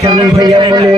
কেমন ভাইয়া বলে